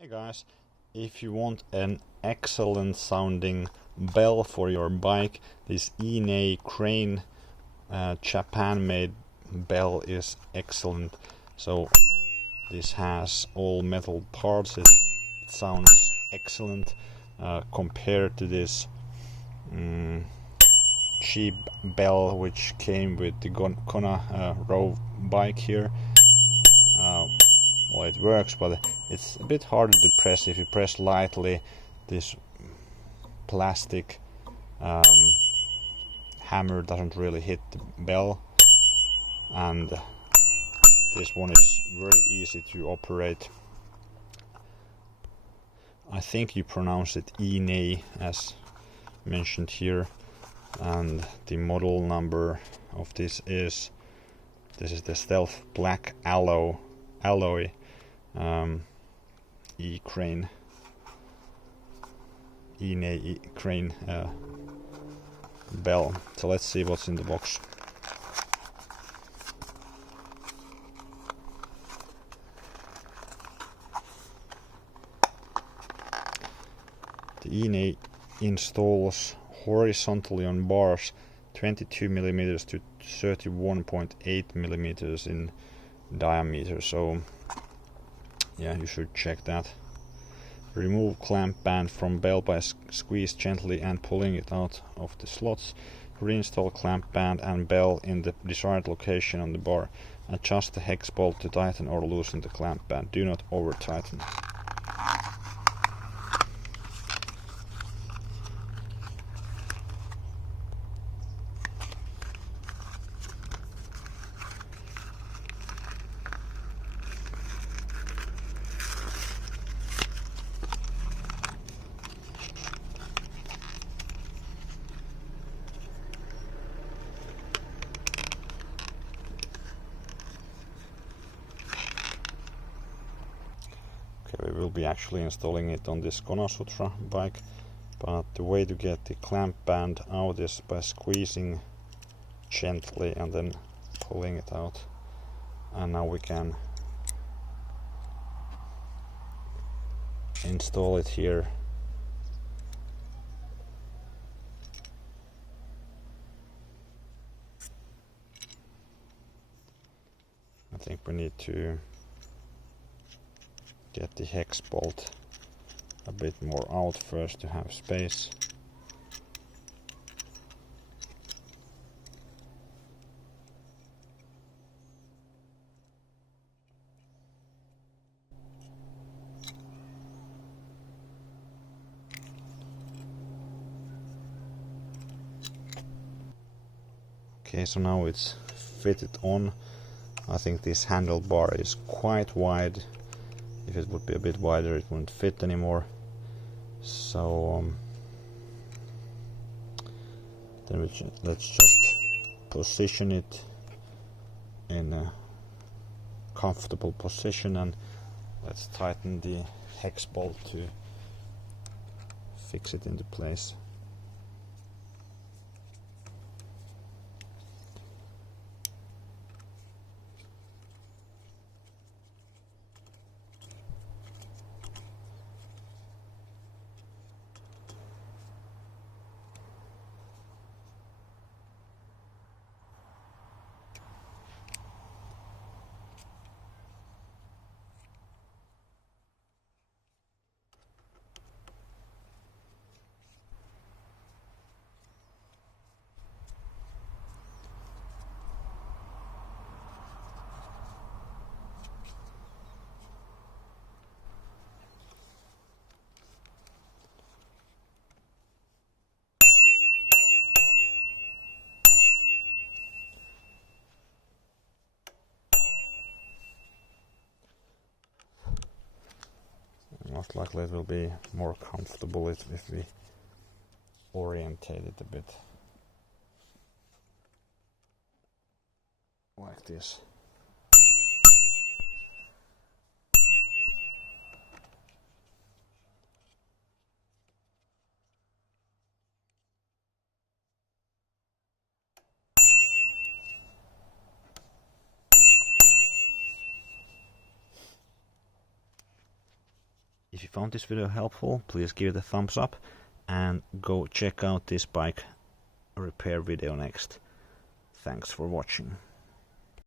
Hey guys, if you want an excellent sounding bell for your bike, this Ine Crane Japan made bell is excellent. So this has all metal parts, it sounds excellent compared to this cheap bell which came with the Kona Rove bike here. Well, it works, but it's a bit harder to press. If you press lightly, this plastic hammer doesn't really hit the bell, and this one is very easy to operate. I think you pronounce it Ine as mentioned here, and the model number of this is the Stealth Black Alloy E-Crane Ine Crane bell. So let's see what's in the box. The Ine installs horizontally on bars 22mm to 31.8mm in diameter, so yeah, you should check that. Remove clamp band from bell by squeeze gently and pulling it out of the slots. Reinstall clamp band and bell in the desired location on the bar. Adjust the hex bolt to tighten or loosen the clamp band. Do not over tighten. Okay, we will be actually installing it on this Kona Sutra bike, but the way to get the clamp band out is by squeezing gently and then pulling it out. And now we can install it here. I think we need to get the hex bolt a bit more out first to have space. Okay, so now it's fitted on. I think this handlebar is quite wide. If it would be a bit wider, it wouldn't fit anymore. So then let's just position it in a comfortable position, and let's tighten the hex bolt to fix it into place. Most likely it will be more comfortable if we orientate it a bit like this. If you found this video helpful, please give it a thumbs up and go check out this bike repair video next. Thanks for watching.